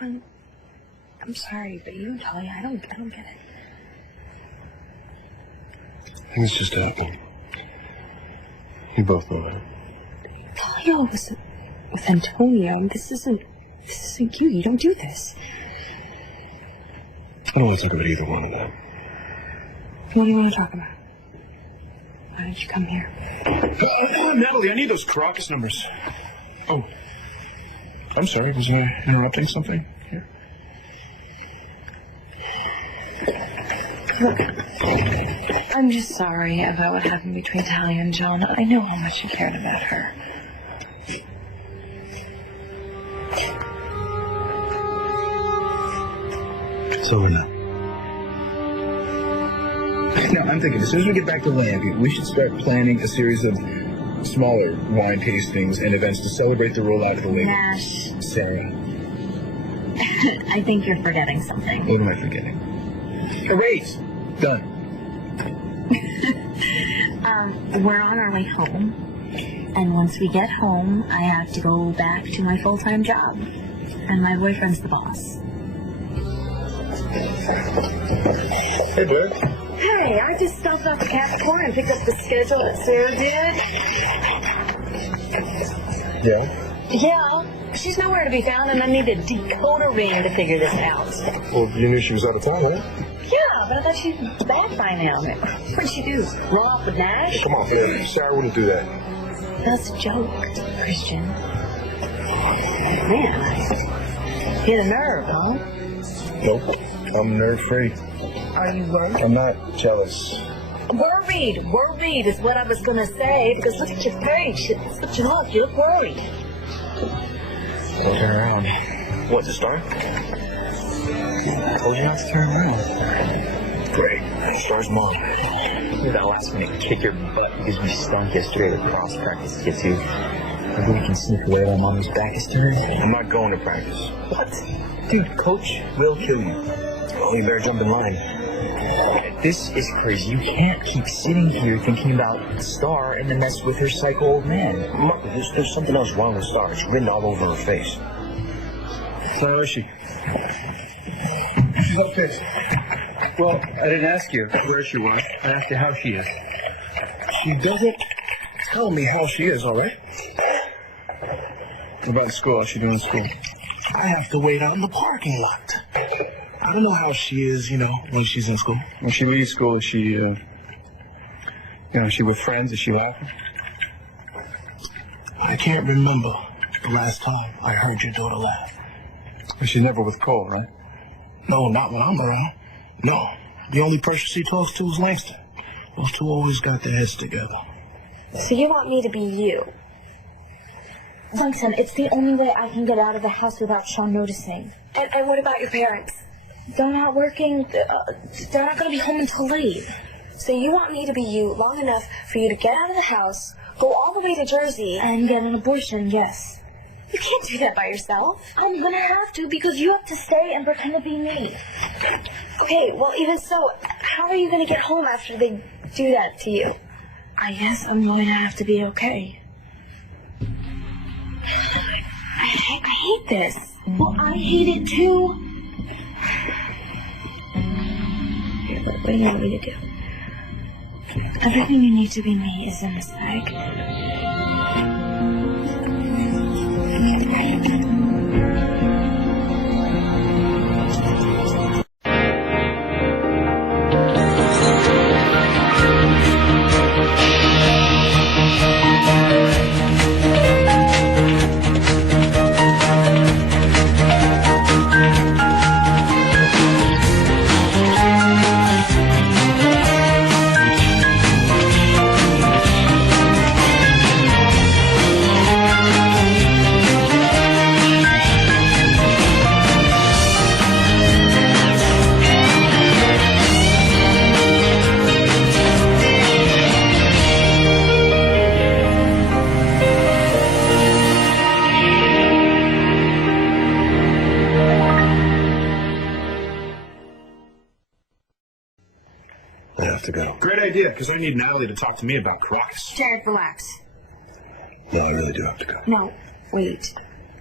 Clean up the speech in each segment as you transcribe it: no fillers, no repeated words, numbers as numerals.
John, I'm sorry, but you and Talia, I don't get it. Things just happen. You both know that. Talia was with Antonio. This isn't you. You don't do this. I don't want to talk about either one of them. What do you want to talk about? Why did you come here? Oh, Natalie, I need those Caracas numbers. Oh, I'm sorry. Was I interrupting something here? Look, I'm just sorry about what happened between Talia and John. I know how much you cared about her. It's over now. No, I'm thinking as soon as we get back to Land, we should start planning a series of smaller wine tastings and events to celebrate the rollout of the latest. Nash. Sarah. I think you're forgetting something. What am I forgetting? Erase. Done. We're on our way home. And once we get home, I have to go back to my full-time job. And my boyfriend's the boss. Hey, Derek. Hey, I just stopped off the Capricorn and picked up the schedule that Sarah did. Yeah? Yeah, she's nowhere to be found, and I need a decoder ring to figure this out. Well, you knew she was out of town, right? Yeah, but I thought she'd be back by now. What'd she do? Run off with Nash? Come on, Derek. Sarah wouldn't do that. That's a joke, Christian. Man, hit a nerve, huh? Nope. I'm nerve-free. Are you worried? I'm not jealous. Worried is what I was gonna say, because look at your face. It's switching off. You look worried. Don't turn around. What, the star? I told you not to turn around. Great. Star's mom. Maybe that last minute kick your butt because we stunk yesterday at cross practice gets you. Maybe we can sneak away while mommy's back is turned. I'm not going to practice. What? Dude, coach will kill you. Oh, you better jump in line. This is crazy. You can't keep sitting here thinking about Star and then mess with her psycho old man. Marco, there's something else wrong with Star. It's written all over her face. Where is she? She's okay. Well, I didn't ask you where she was. I asked you how she is. She doesn't tell me how she is, all right? What about school? How's she doing in school? I have to wait out in the parking lot. I don't know how she is, when she's in school. When she leaves school, is she, is she with friends? Is she laughing? I can't remember the last time I heard your daughter laugh. Well, she's never with Cole, right? No, not when I'm around. No. The only person she talks to is Langston. Those two always got their heads together. So you want me to be you? Langston, it's the only way I can get out of the house without Sean noticing. And what about your parents? They're not working. They're not going to be home until late. So you want me to be you long enough for you to get out of the house, go all the way to Jersey, and get an abortion, yes. You can't do that by yourself. I'm going to have to because you have to stay and pretend to be me. Okay, well, even so, how are you going to get home after they do that to you? I guess I'm going to have to be okay. I hate this. Well, I hate it too. Here, what do you want me to do? Everything you need to be me is in this bag. I have to go. Great idea, because I need Natalie to talk to me about Caracas. Jared, relax. No, I really do have to go. No, wait.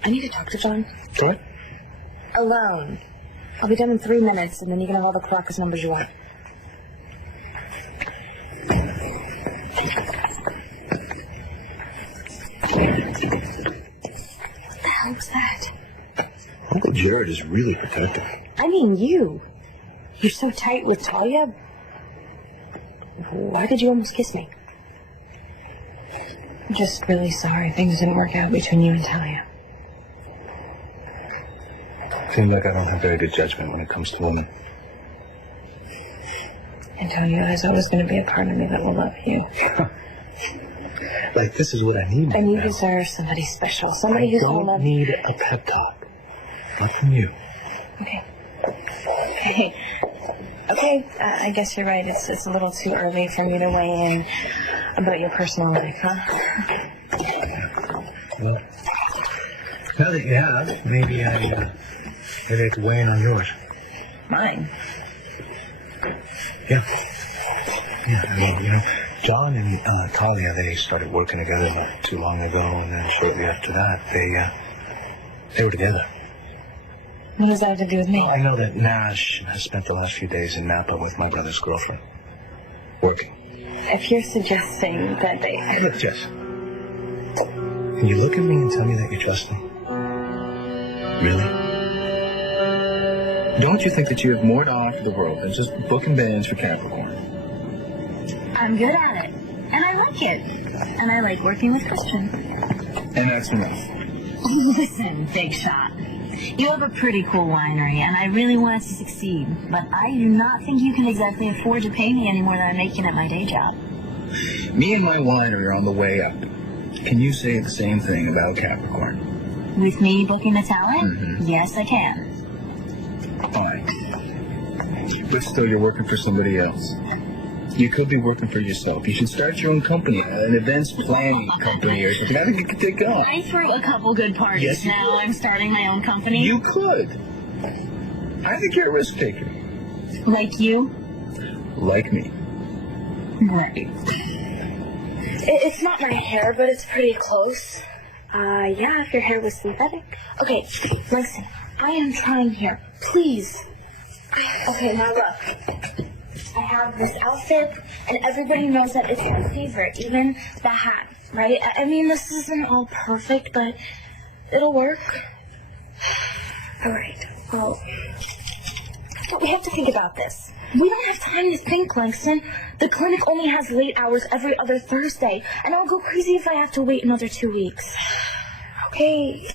I need to talk to John. What? Alone. I'll be done in 3 minutes, and then you can have all the Caracas numbers you want. What the hell was that? Uncle Jared is really protective. I mean you. You're so tight with Talia. Why did you almost kiss me? I'm just really sorry things didn't work out between you and Talia. Seems like I don't have very good judgment when it comes to women. Antonio, there's always going to be a part of me that will love you. Like, this is what I need. And you deserve somebody special. Somebody who's going to love you. I don't need a pep talk. Not from you. Okay. Okay, I guess you're right. It's a little too early for me to weigh in about your personal life, huh? Well, now that you have, maybe I could weigh in on yours. Mine? Yeah. Well, John and Talia, they started working together not too long ago, and then shortly after that, they were together. What does that have to do with me? Well, I know that Nash has spent the last few days in Napa with my brother's girlfriend. Working. If you're suggesting that they... Hey, look, Jess. Can you look at me and tell me that you trust me? Really? Don't you think that you have more to offer the world than just booking bands for Capricorn? I'm good at it, and I like it. And I like working with Christian. And that's enough. Listen, big shot. You have a pretty cool winery, and I really want it to succeed. But I do not think you can exactly afford to pay me any more than I'm making at my day job. Me and my winery are on the way up. Can you say the same thing about Capricorn? With me booking the talent? Mm-hmm. Yes, I can. Fine. But still, you're working for somebody else. You could be working for yourself. You should start your own company, an events planning company or something. I think you could take off. I threw a couple good parties. Yes, you now could. I'm starting my own company. You could. I think you're a risk taker. Like you? Like me. Right. It's not my hair, but it's pretty close. Yeah, if your hair was synthetic. Okay, listen, I am trying here. Please. Okay, now look. I have this outfit, and everybody knows that it's my favorite, even the hat, right? I mean, this isn't all perfect, but it'll work. All right, well, we have to think about this. We don't have time to think, Langston. The clinic only has late hours every other Thursday, and I'll go crazy if I have to wait another 2 weeks. Okay.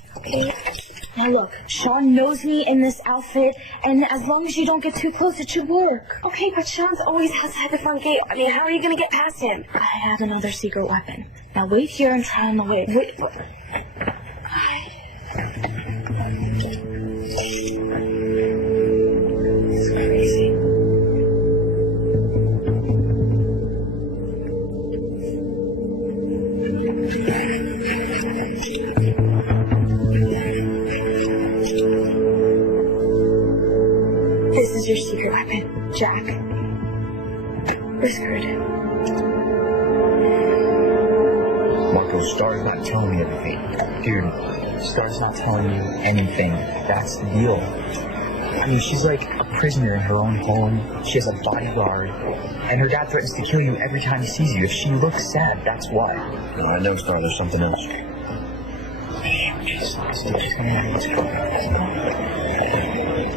Now look, Sean knows me in this outfit, and as long as you don't get too close, it should work. Okay, but Sean's always has had the front gate. I mean, how are you going to get past him? I have another secret weapon. Now wait here and try on the way. Wait. It's crazy. This is your secret weapon, Jack. We're screwed. Marco, Star's not telling me everything. Dude, Star's not telling you anything. That's the deal. I mean, she's like a prisoner in her own home. She has a bodyguard. And her dad threatens to kill you every time he sees you. If she looks sad, that's why. No, I know, Star. There's something else.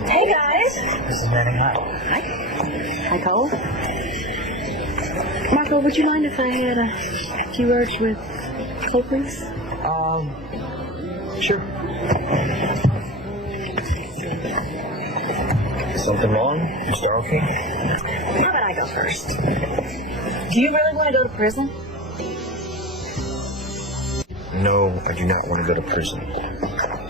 Hey, guys. This is Manning High. Hi, Cole. Marco, would you mind if I had a few words with Cole, please? Sure. Something wrong? You Star okay? How about I go first? Do you really want to go to prison? No, I do not want to go to prison.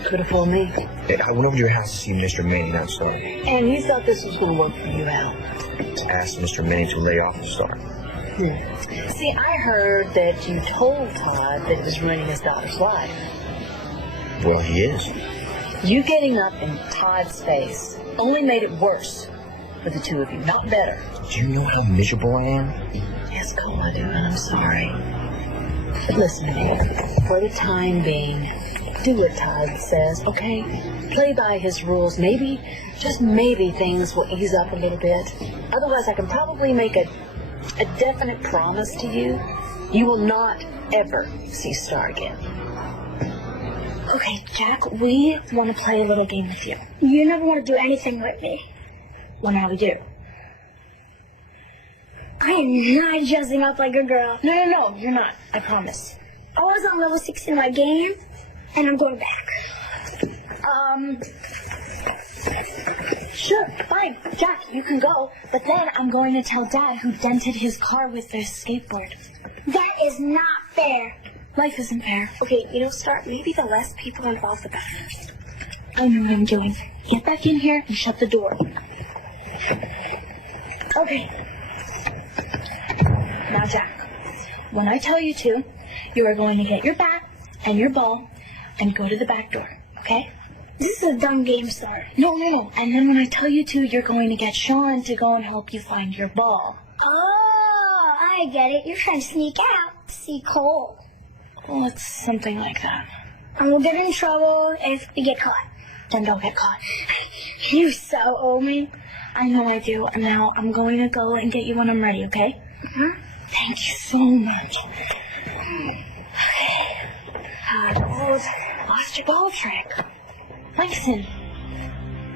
Could have fooled me. Hey, I went over to your house to see Mr. Manning, not Star. And you thought this was going to work for you, Al. To ask Mr. Manning to lay off the Star. See, I heard that you told Todd that he was ruining his daughter's life. Well, he is. You getting up in Todd's face only made it worse for the two of you, not better. Do you know how miserable I am? Yes, Cole, I do, and I'm sorry. But listen to me. For the time being, do what Todd says, okay? play by his rules, maybe, just maybe, things will ease up a little bit. Otherwise, I can probably make a definite promise to you. You will not ever see Star again. Okay, Jack, we want to play a little game with you. You never want to do anything with me. Well, now we do. I am not dressing up like a girl. No, you're not. I promise. I was on level 6 in my game, and I'm going back. Sure, fine. Jack, you can go. But then I'm going to tell Dad who dented his car with this skateboard. That is not fair. Life isn't fair. Okay, Star, maybe the less people involved, the better. I know what I'm doing. Get back in here and shut the door. Okay. Now, Jack, when I tell you to, you are going to get your bat and your ball and go to the back door, okay? This is a dumb game, Star. No. And then when I tell you to, you're going to get Sean to go and help you find your ball. Oh, I get it. You're trying to sneak out to see Cole. Well, it's something like that. And we'll get in trouble if we get caught. Then don't get caught. You so owe me. I know I do. And now I'm going to go and get you when I'm ready, okay? Mm-hmm. Thank you so much. Lost your ball trick. Langston,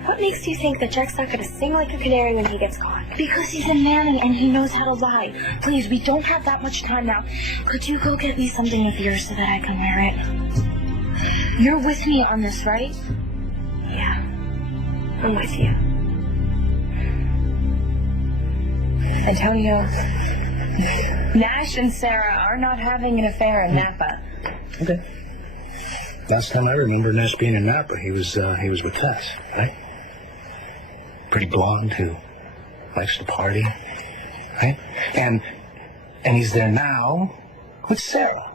What makes you think that Jack's not going to sing like a canary when he gets caught? because he's a nanny and he knows how to lie. Please, we don't have that much time now. Could you go get me something of yours so that I can wear it? You're with me on this, right? Yeah, I'm with you. Antonio, Nash and Sarah are not having an affair in Napa. Okay. Last time I remember Nash being in Napa, he was with Tess, right? Pretty blonde who likes to party, right? And he's there now with Sarah,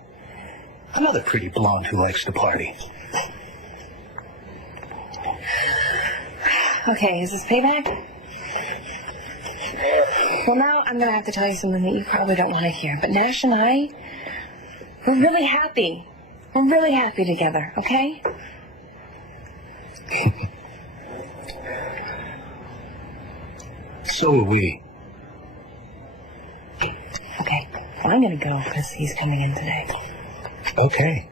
another pretty blonde who likes to party. Okay, is this payback? Well, now I'm going to have to tell you something that you probably don't want to hear. But Nash and I, we're really happy. We're really happy together, okay? So are we. Okay, well, I'm going to go because he's coming in today. Okay.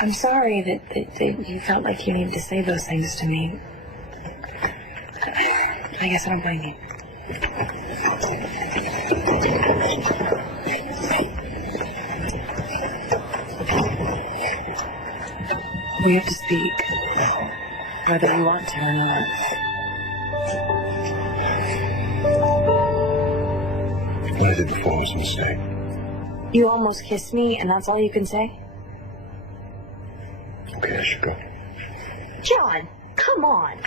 I'm sorry that you felt like you needed to say those things to me. I guess I don't blame you. We have to speak, whether you want to or not. What I did before was a mistake. You almost kissed me, and that's all you can say? Okay, I should go. John, come on.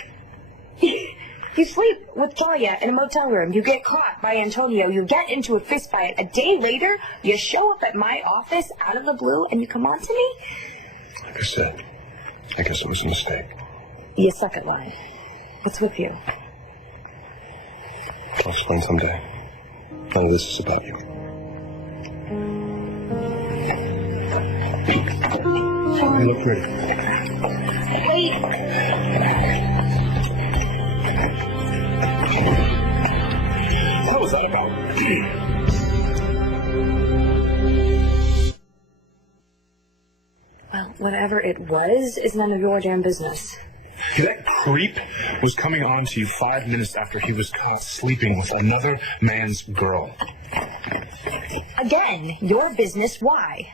You sleep with Talia in a motel room. You get caught by Antonio. You get into a fist fight. A day later, you show up at my office out of the blue, and you come on to me? Like I said, I guess it was a mistake. You suck at lying. What's with you? I'll explain someday. None of this is about you. You look pretty. Wait. What was that about? Well, whatever it was is none of your damn business. That creep was coming on to you 5 minutes after he was caught sleeping with another man's girl. Again, your business. Why?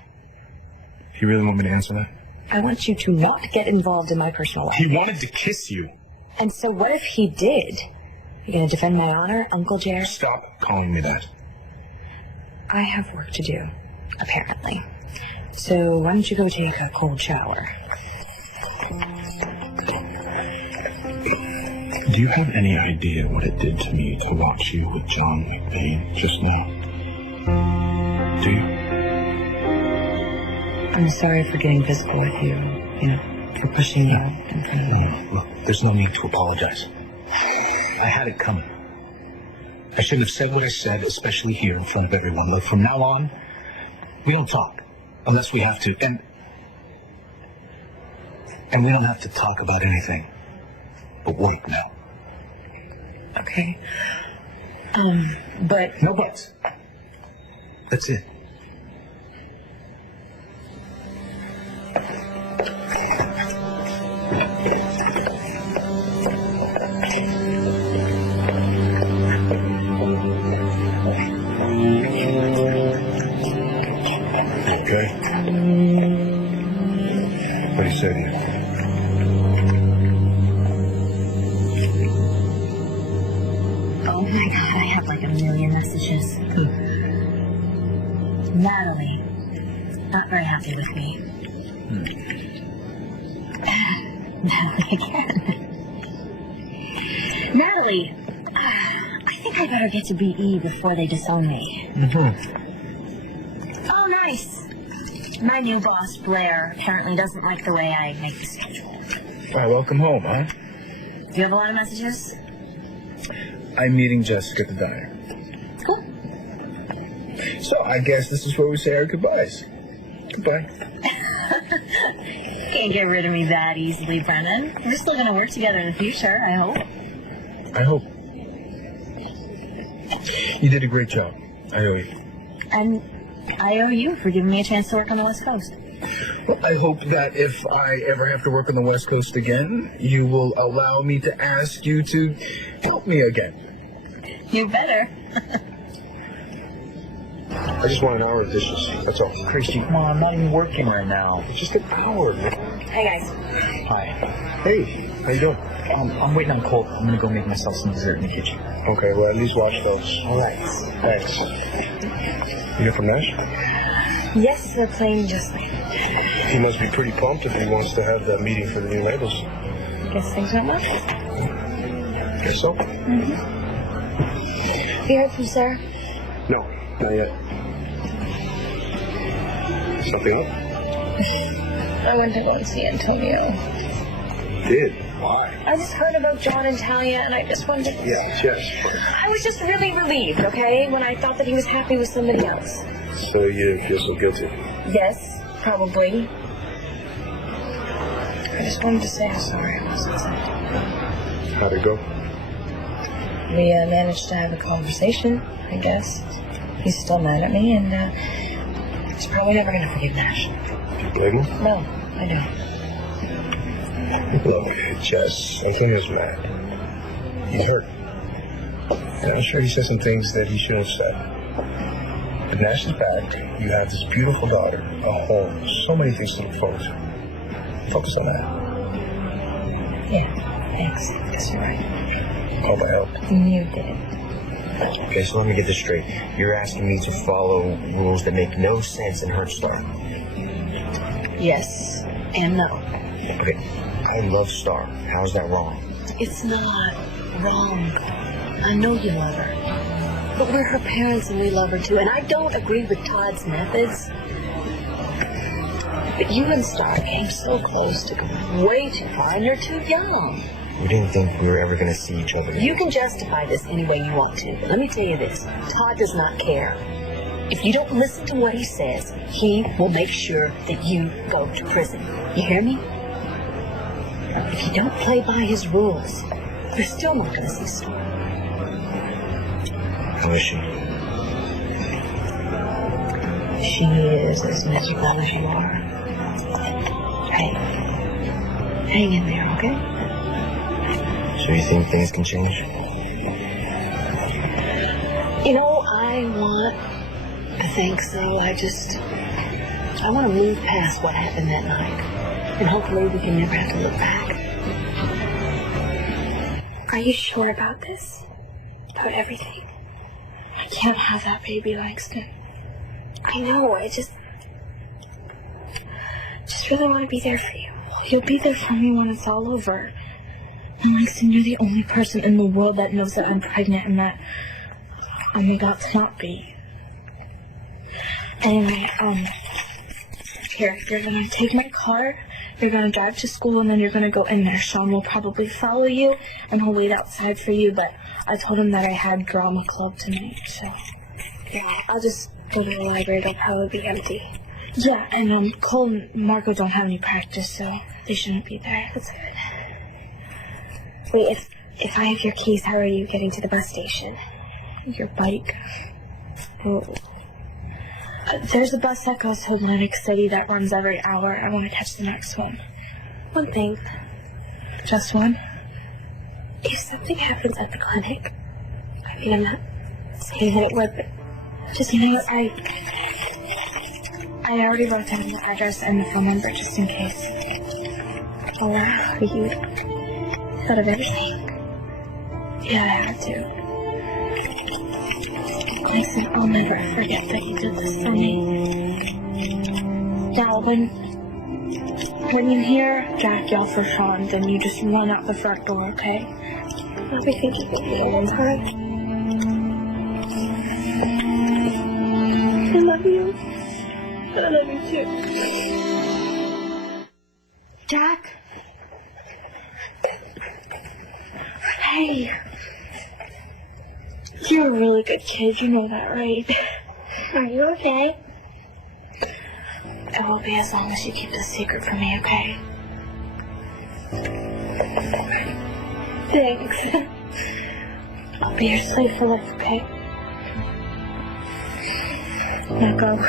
You really want me to answer that? I want you to not get involved in my personal life. He wanted to kiss you. And so what if he did? You gonna defend my honor, Uncle Jer? Stop calling me that. I have work to do, apparently. So why don't you go take a cold shower? Do you have any idea what it did to me to watch you with John McBain just now? Do you? I'm sorry for getting physical with you, for pushing you in front of me. Look, there's no need to apologize. I had it coming. I shouldn't have said what I said, especially here in front of everyone. Look, from now on, we don't talk. Unless we have to. And we don't have to talk about anything but work now. Okay. But... No buts. That's it. Okay. What do you say to you? Oh my god, I have like a million messages. Natalie, not very happy with me. Natalie again. Natalie, I think I better get to BE before they disown me. Oh, nice. My new boss, Blair, apparently doesn't like the way I make the schedule. All right, welcome home, huh? Do you have a lot of messages? I'm meeting Jessica at the diner. Cool. So I guess this is where we say our goodbyes. Goodbye. Can't get rid of me that easily, Brennan. We're still going to work together in the future, I hope. I hope. You did a great job. I owe you. And I owe you for giving me a chance to work on the West Coast. Well, I hope that if I ever have to work on the West Coast again, you will allow me to ask you to help me again. You better. I just want an hour of dishes. That's all. Christy, come on, I'm not even working right now. Just an hour, man. Hey, guys. Hi. Hey, how you doing? I'm waiting on Colt. I'm gonna go make myself some dessert in the kitchen. Okay, well, at least watch those. All right. Thanks. You here from Nash? Yes, they're playing just like. He must be pretty pumped if he wants to have that meeting for the new labels. Guess things went well. Guess so? You heard from Sarah? No, not yet. Something up? I went to go and see Antonio. Did? Why? I just heard about John and Talia, and I just wanted to... Yes. I was just really relieved, okay, when I thought that he was happy with somebody else. So you feel so guilty? Yes, probably. I just wanted to say how sorry I was. How'd it go? We managed to have a conversation, I guess. He's still mad at me, and he's probably never going to forgive Nash. Do you blame him? No, I don't. Look, Jess, Antonio's mad. He's hurt. And I'm sure he said some things that he shouldn't have said. But Nash is back. You have this beautiful daughter, a home, so many things to look forward to. Focus on that. Yeah, thanks. I guess you're right. Hope I helped. You did. Okay, so let me get this straight. You're asking me to follow rules that make no sense and hurt Star. Yes and no. Okay, I love Star. How's that wrong? It's not wrong. I know you love her. But we're her parents and we love her too. And I don't agree with Todd's methods. But you and Star came so close to going way too far, and you're too young. We didn't think we were ever going to see each other. You can justify this any way you want to, but let me tell you this. Todd does not care. If you don't listen to what he says, he will make sure that you go to prison. You hear me? If you don't play by his rules, you're still not going to see Star. How is she? She is as miserable as you are. Hey, hang in there, okay? So you think things can change? You know, I think so. I want to move past what happened that night. And hopefully we can never have to look back. Are you sure about this? About everything? I can't have that baby, Langston. I know, I just really want to be there for you. You'll be there for me when it's all over. And Langston, you're the only person in the world that knows that I'm pregnant and that I'm about to not be. Anyway, here, you're gonna take my car, you're gonna drive to school, and then you're gonna go in there. Sean will probably follow you, and he'll wait outside for you, but I told him that I had drama club tonight, so yeah, I'll just go to the library. It'll probably be empty. Yeah, and Cole and Marco don't have any practice, so they shouldn't be there. That's good. Wait, if I have your keys, how are you getting to the bus station? Your bike? Oh. There's a bus that goes to Atlantic City that runs every hour. I want to catch the next one. One thing. Just one? If something happens at the clinic, I mean, I'm not saying that it would, but just, I already wrote down the address and the phone number just in case. Oh, wow, you thought of everything. Yeah, I had to. Listen, I'll never forget that you did this for me. Now, when you hear Jack yell for Sean, then you just run out the front door, okay? I'll be thinking of you all the time. I love you. I love you too. Jack? Hey. You're a really good kid, you know that, right? Are you okay? It will be as long as you keep this secret from me, okay? Thanks. I'll be your slave for life, okay? Now go.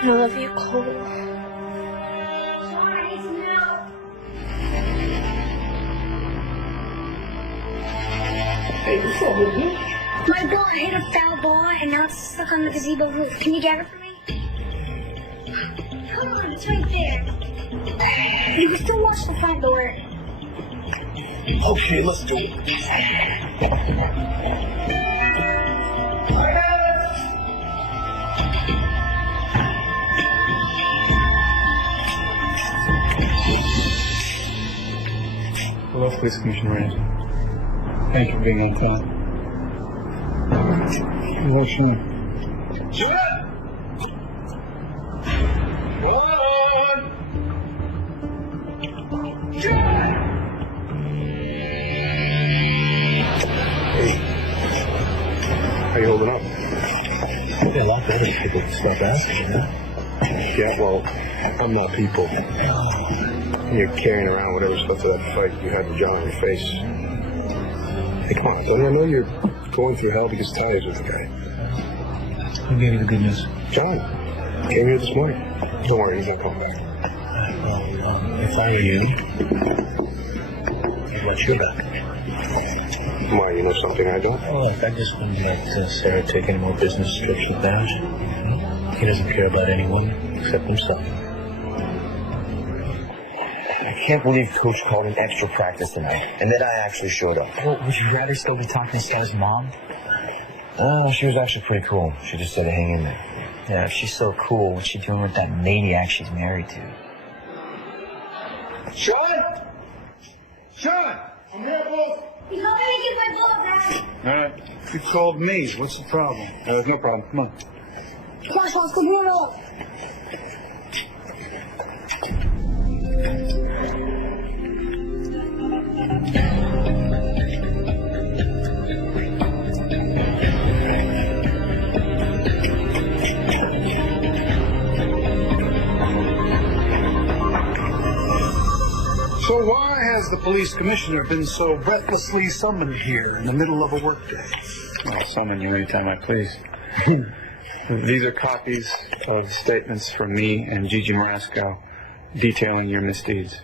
I love you, Cole. My ball hit a foul ball and now it's stuck on the gazebo roof. Can you get it for me? Come on, it's right there. You can still watch the front door. Okay, let's do it. Hello, Police Commissioner Rand. Thank you for being on time. What's your name? John! John! John! Hey. How you holding up? Yeah, a lot of other people stop asking, huh? Yeah, well, I'm not people. You're carrying around whatever's left of that fight you had with John on your face. Hey, come on, don't I know you're going through hell because Tyler's with the guy? Who gave you the good news? John came here this morning. Don't worry, he's not coming back. Well, if I were you, I'd let you back. Why, you know something I don't? Oh, look, I just wouldn't let Sarah take any more business trips with Bash. He doesn't care about anyone except himself. I can't believe Coach called an extra practice tonight, and then I actually showed up. Well, would you rather still be talking to Sky's mom? She was actually pretty cool. She just said to hang in there. Yeah, if she's so cool, what's she doing with that maniac she's married to? Sean! Sean! I'm here, boss. You help me get my ball back. All right. You called me. What's the problem? There's no problem. Come on. Come on, Sean, let's go roll. So why has the police commissioner been so breathlessly summoned here in the middle of a workday? I'll summon you anytime I please. These are copies of statements from me and Gigi Marasco detailing your misdeeds.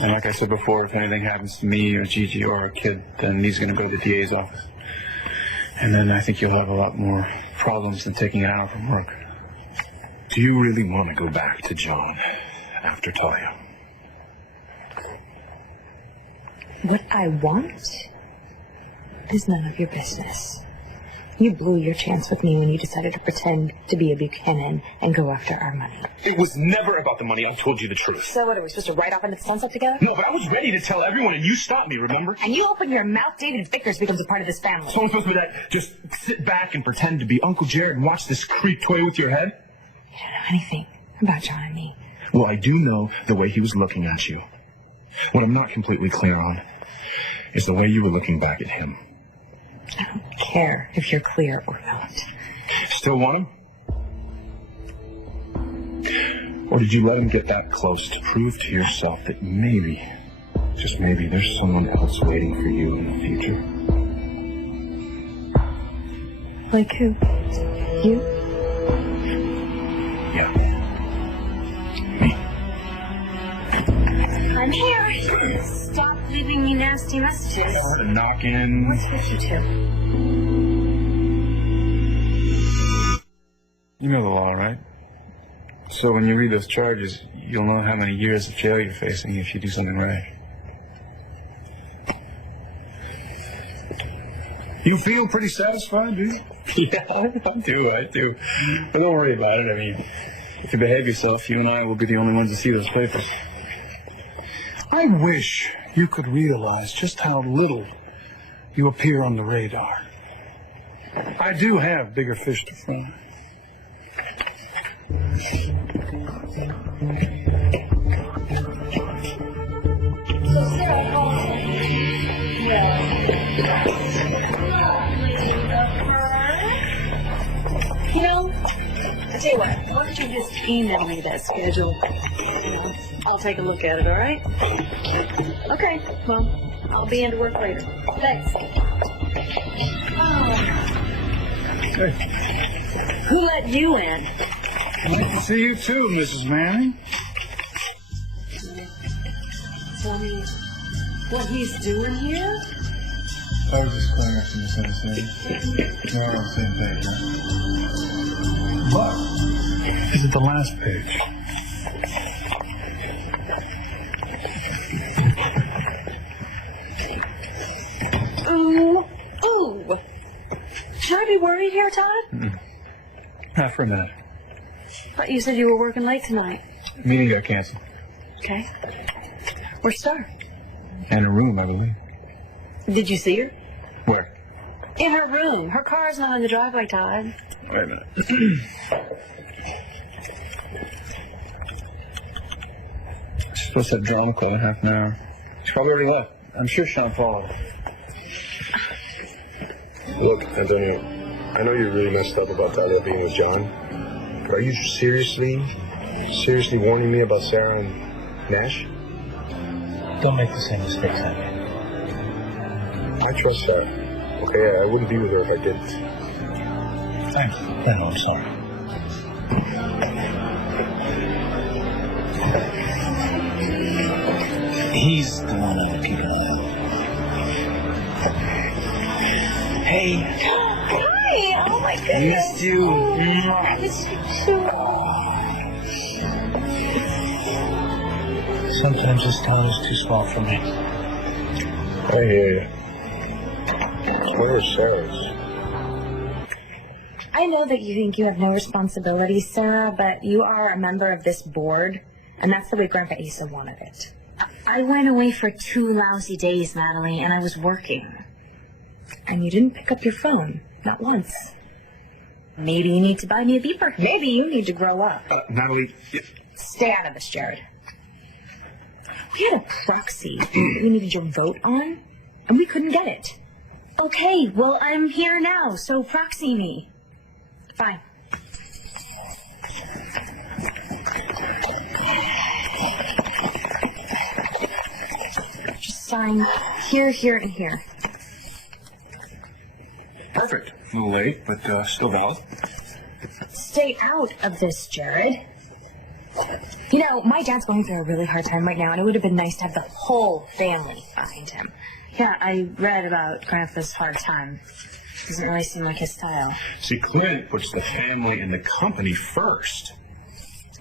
And like I said before, if anything happens to me or Gigi or a kid, then he's going to go to the DA's office. And then I think you'll have a lot more problems than taking an hour from work. Do you really want to go back to John after Talia? What I want is none of your business. You blew your chance with me when you decided to pretend to be a Buchanan and go after our money. It was never about the money. I told you the truth. So what, are we supposed to ride off into the sunset together? No, but I was ready to tell everyone, and you stopped me, remember? And you open your mouth, David Vickers becomes a part of this family. So I'm supposed to be that, just sit back and pretend to be Uncle Jared and watch this creep toy with your head? You don't know anything About John and me. Well, I do know the way he was looking at you. What I'm not completely clear on is the way you were looking back at him. I don't care if you're clear or not. Still want him? Or did you let him get that close to prove to yourself that maybe, just maybe, there's someone else waiting for you in the future? Like who? You? Yeah. I'm here. Stop leaving me nasty messages. Knock in. What's with you two? You know the law, right? So when you read those charges, you'll know how many years of jail you're facing if you do something right. You feel pretty satisfied, do you? Yeah, I do. But don't worry about it. I mean, if you behave yourself, you and I will be the only ones to see those papers. I wish you could realize just how little you appear on the radar. I do have bigger fish to fry. You know, I tell you what, why don't you just email me that schedule? I'll take a look at it, all right? Okay, well, I'll be into work later. Thanks. Hey, Who let you in? nice to see you too, Mrs. Manning. Tell me what he's doing here? I was just clearing up some misunderstandings. We're all on the same page, right? But, is it the last page? Ooh. Should I be worried here, Todd? Not for a minute. But you said you were working late tonight. Meeting got canceled. Okay. Where's Star? And a room, I believe. Did you see her? Where? In her room. Her car's not in the driveway, Todd. Wait a minute. She's supposed to have drama club in half an hour. She probably already left. I'm sure Sean followed. Look, Antonio, I know you're really messed up about Tyler being with John, but are you seriously warning me about Sarah and Nash? Don't make the same mistakes I made. I trust Sarah. Okay, I wouldn't be with her if I didn't. Thanks. Yeah, no, I'm sorry. He's the one I'm keeping an eye on. Hey. Hi! Oh my goodness. Missed you. I missed you too. Sometimes this town is too small for me. I hear you. Where is Sarah's? I know that you think you have no responsibilities, Sarah, but you are a member of this board, and that's the way Grandpa Asa wanted it. I went away for 2 lousy days, Natalie, and I was working. And you didn't pick up your phone, not once. Maybe you need to buy me a beeper. Maybe you need to grow up. Natalie, Stay out of this, Jared. We had a proxy we needed your vote on, and we couldn't get it. Okay, well, I'm here now, so proxy me. Fine. Just sign here, here, and here. perfect. A little late, but still valid. Stay out of this, Jared. You know, my dad's going through a really hard time right now, and it would have been nice to have the whole family behind him. Yeah, I read about Grandpa's hard time. Doesn't really seem like his style. See, Clint puts the family and the company first.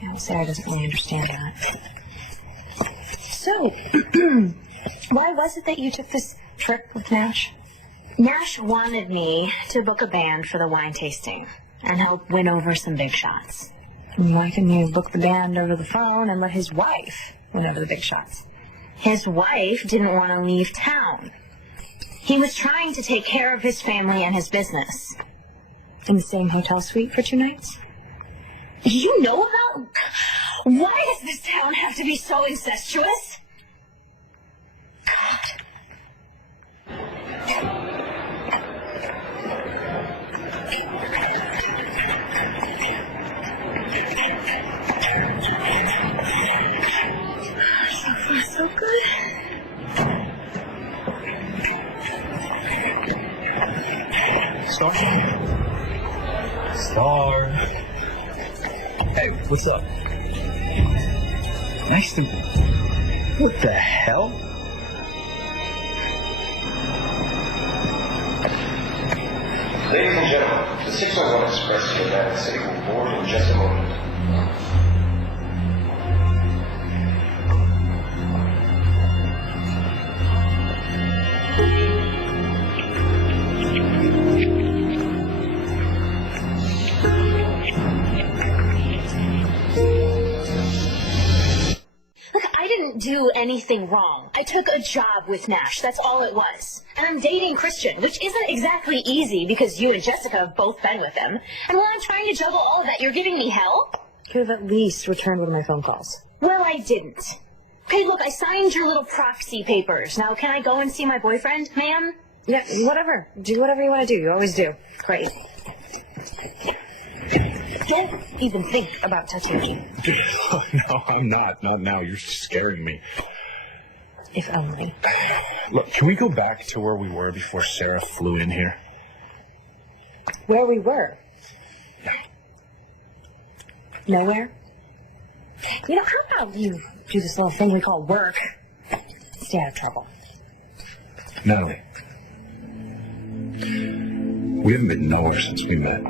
Yeah, Sarah doesn't really understand that. So, why was it that you took this trip with Nash? Nash wanted me to book a band for the wine tasting and help win over some big shots. Why couldn't you book the band over the phone and let his wife win over the big shots? His wife didn't want to leave town. He was trying to take care of his family and his business. In the same hotel suite for 2 nights? You know about... Why does this town have to be so incestuous? God. So far, so good. Star? Star. Hey, what's up? Nice to... What the hell? Ladies and gentlemen, the 601 Express to Atlantic City will board in just a moment. Look, I didn't do anything wrong. I took a job with Nash. That's all it was. And I'm dating Christian, which isn't exactly easy because you and Jessica have both been with him. And while I'm trying to juggle all of that, you're giving me hell? Could have at least returned one of my phone calls. Well, I didn't. Okay, look, I signed your little proxy papers. Now, can I go and see my boyfriend, ma'am? Yeah, whatever. Do whatever you want to do. You always do. Great. Don't even think about touching me. No, I'm not. Not now. You're scaring me. If only. Look, can we go back to where we were before Sarah flew in here? Where we were. Nowhere? You know, how about you do this little thing we call work? Stay out of trouble. Natalie. We haven't been nowhere since we met.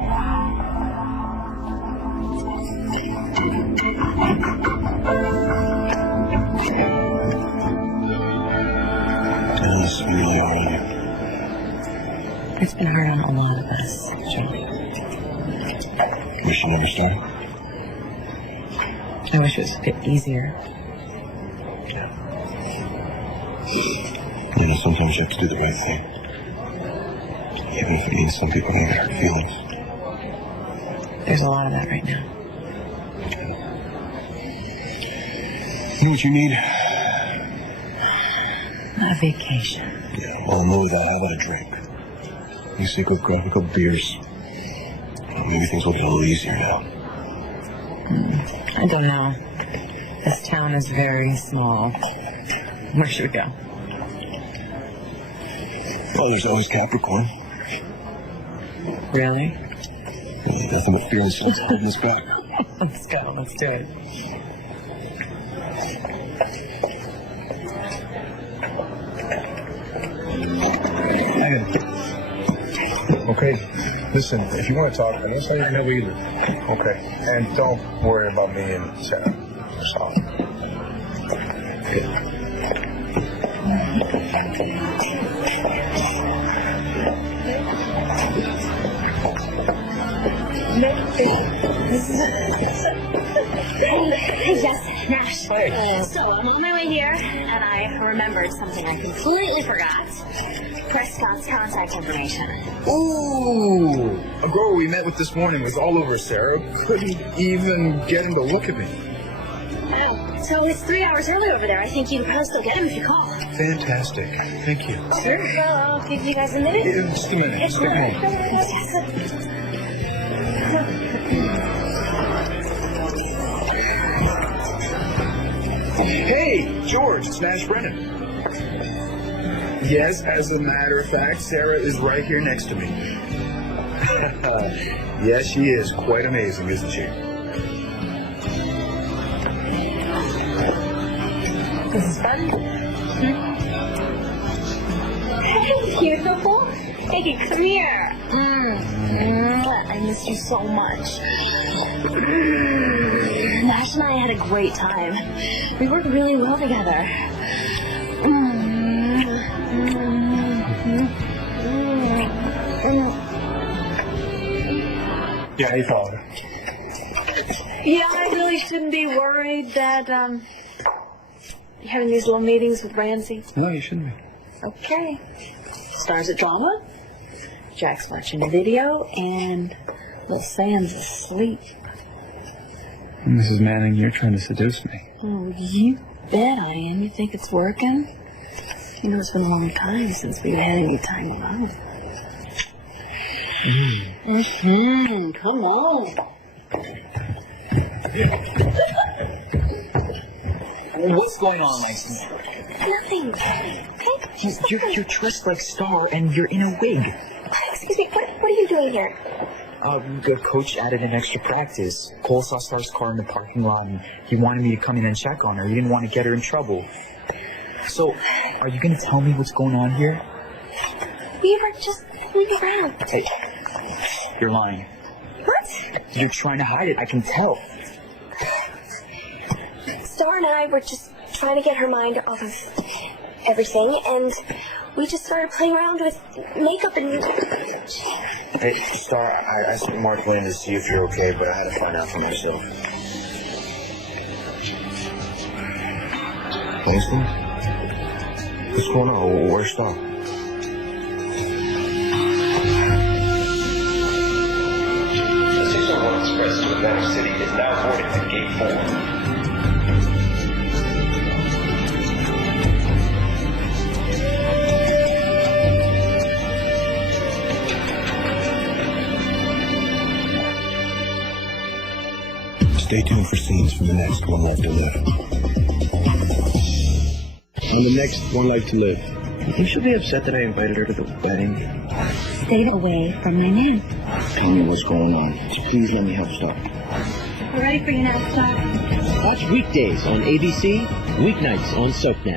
It's really hard. It's been hard on a lot of us, Charlie. Wish you never started. I wish it was a bit easier. You know, sometimes you have to do the right thing. Even if it means some people don't hurt feelings. There's a lot of that right now. You know what you need? A vacation. Yeah, well, no, how about a drink? You see, grab a couple beers. Maybe things will get a little easier now. I don't know. This town is very small. Where should we go? Well, there's always Capricorn. Really? Really, nothing but fear and sense holding us back. Let's go. Let's do it. Okay, listen, if you want to talk, I know sorry you never either. Okay, and don't worry about me and Sarah. Sorry. Yes, Nash. Hey. So I'm on my way here, and I remembered something I completely forgot. Prescott's contact information. Ooh! A girl we met with this morning was all over Sarah. Couldn't even get him to look at me. Oh, so it's 3 hours early over there. I think you can probably still get him if you call. Fantastic. Thank you. Sure. Well, I'll give you guys a minute. Yeah, just a minute. Just a moment. Hey, George, it's Nash Brennan. Yes, as a matter of fact, Sarah is right here next to me. Yes, she is quite amazing, isn't she? This is fun. Hey, beautiful. Hey, come here. I miss you so much. Nash and I had a great time. We worked really well together. Yeah, hey, father. Yeah, I really shouldn't be worried that, you're having these little meetings with Ramsey. No, you shouldn't be. Okay. Stars at drama. Jack's watching a video, and little Sam's asleep. Mrs. Manning, you're trying to seduce me. Oh, you bet I am. You think it's working? You know, it's been a long time since we've had any time alone. Come on. What's going on, Ice? Nothing. Okay? You're dressed like Star and you're in a wig. Excuse me, what are you doing here? The coach added an extra practice. Cole saw Star's car in the parking lot and he wanted me to come in and check on her. He didn't want to get her in trouble. So, are you going to tell me what's going on here? We were just fooling around. Hey, you're lying. What? You're trying to hide it, I can tell. Star and I were just trying to get her mind off of everything, and we just started playing around with makeup and... Hey, Star, I sent Mark Lynn to see if you're okay, but I had to find out for myself. Winston? What's going on? Where's Star? The 601 Express to Atlantic City is now boarding at Gate 4. Stay tuned for scenes from the next One Life to Live. On the next One Life to Live. You should be upset that I invited her to the wedding. Stay away from my man. Tell me what's going on. Please let me help Star. We're ready for you now, Star. Watch weekdays on ABC, weeknights on SoapNet.